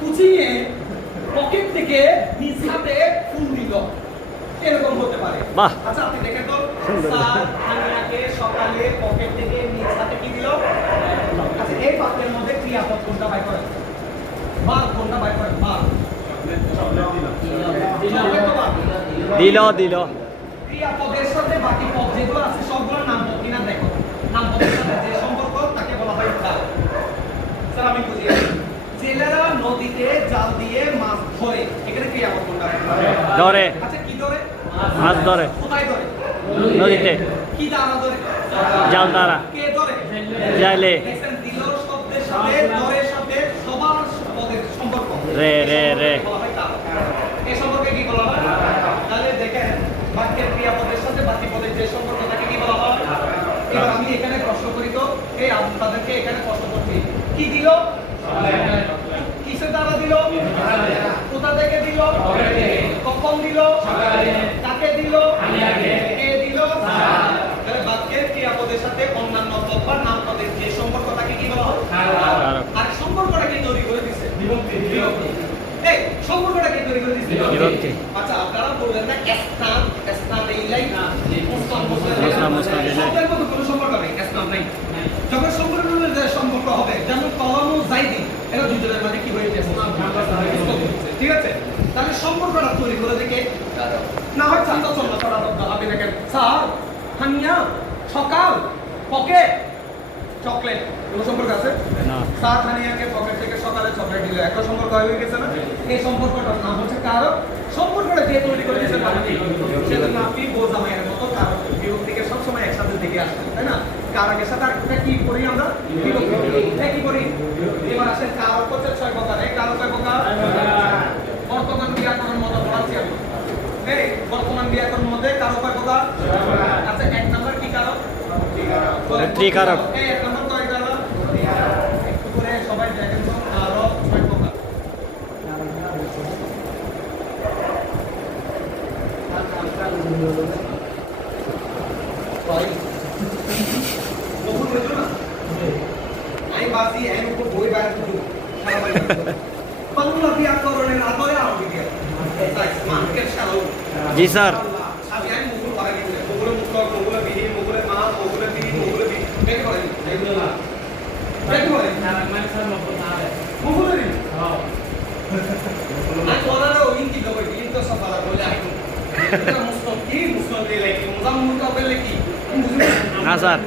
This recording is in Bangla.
কুচিয়ে পকেট থেকে নিজ হাতে ফুল দিল, এরকম হতে পারে। বাহ, আচ্ছা আপনি দেখেন তো, স্যার হানিয়াকে সকালে পকেট থেকে নিজ হাতে কি দিল? আচ্ছা এই বাক্যের মধ্যে ক্রিয়াপদ কোনটা বাই করেন? বার কোনটা বাই করেন? বার দিল দিল। ক্রিয়াপদের সাথে বাকি পদ যেগুলো আছে সবগুলোর নাম পদ কিনা দেখো। নাম পদের সাথে যে সম্পর্ক তাকে বলা হয় ভার্ব। স্যার আমি বুঝিয়ে দিই। জেলেরা নদীতে জাল দিয়ে মাছ ধরে, এখানে ক্রিয়াপদ কোনটা? ধরে। আচ্ছা কি ধরে? মাছ ধরে। কোথায় ধরে? নদীতে। কি দ্বারা ধরে? জাল দ্বারা। কে ধরে? জালে। দেখেন দিল শব্দের সাথে ধরের সাথে সবার পদের সম্পর্ক রে রে রে। বলা হয় তার। এই সম্পর্কে কি বলা হয়? তাহলে দেখেন বাক্যের ক্রিয়াপদের সাথে বাকি পদের যে সম্পর্ক তাকে কি বলা হয়? এবার আমি এখানে প্রশ্ন করি তো, এই আপনাদেরকে এখানে প্রশ্ন করছি, কি দিল? কিসের দ্বারা দিল? কোথা থেকে দিল? কখন দিল? কাকে দিল? কে দিল? তাহলে বাক্যের ক্রিয়াপদের সাথে অন্যান্য পদ বা নাম পদের যে সম্পর্ক তাকে কি বলা হয়? আর সম্পর্কটা কি তৈরি করে দিচ্ছে? বিভক্তি। এই সম্পর্কটা কি তৈরি করে দিচ্ছে? বিভক্তি। আচ্ছা আপনারা বললেন না স্থান, স্থান এইলাই না, মুসলাম মুসলাম মতো কোনো সম্পর্ক নেই, স্থান নাই। যখন সম্পর্কের যে সম্পর্ক হবে, যেমন কলম ও জাইদি, এরা দুজনের মাঝে কি হয়েছে? ঠিক আছে, তাহলে সম্পর্কটা তৈরি করে দেখে না হয় চান্দা চন্দ্র করা আপনি দেখেন, স্যার হানিয়া সকাল পকেট চকলেট, কোনো সম্পর্ক আছে না। স্যার হানিয়াকে পকেট থেকে সকালে চকলেট দিল, একটা সম্পর্ক হয়ে গেছে না? এই সম্পর্কটার নাম হচ্ছে কারক। সম্পর্কটা যে তৈরি করে দিয়েছে তাহলে কি? সেজন্য আপনি বোঝামাইয়ের মতো কারক বিভক্তিকে সবসময় একসাথে দেখে আসবেন, তাই না? কারকের সাথে আরেকটা কি করি আমরা? বিভক্তি। কি করি? এবার আসেন কারক হচ্ছে 6 প্রকার। এই কারক কয় প্রকার? বর্তমান ব্যাকরণ মতো পড়াচ্ছি আমি। এই বর্তমান ব্যাকরণের মধ্যে কারক কয় প্রকার? আচ্ছা এক নাম্বার কি কারক? ত্রিকারক। এই এক নাম্বার কয় কারক? একটু করে সবাই দেখেন তো, কারক 6 প্রকার। আমি বাসি এর উপর বই বাইরে দিই বাংলা ব্যাকরণের আদরে আরবি ব্যাকরণ। জি স্যার। আমি মুকুল পারা দিই, মুকুল মুক্তক, মুকুল বিহীন, মুকুল মা, মুকুল বিহীন, মুকুল বিহীন বের করে দিই। এগুলো না বের করে না মানে স্যার মুকুল না রে মুকুল বিহীন। হ্যাঁ আমি বলারে ওই কি কই দিন তো সব বলা বলে আইতো এটা মুস্তক কি মুস্তক দিয়ে লাগি মুজাম্মুল কাবেল কি না স্যার।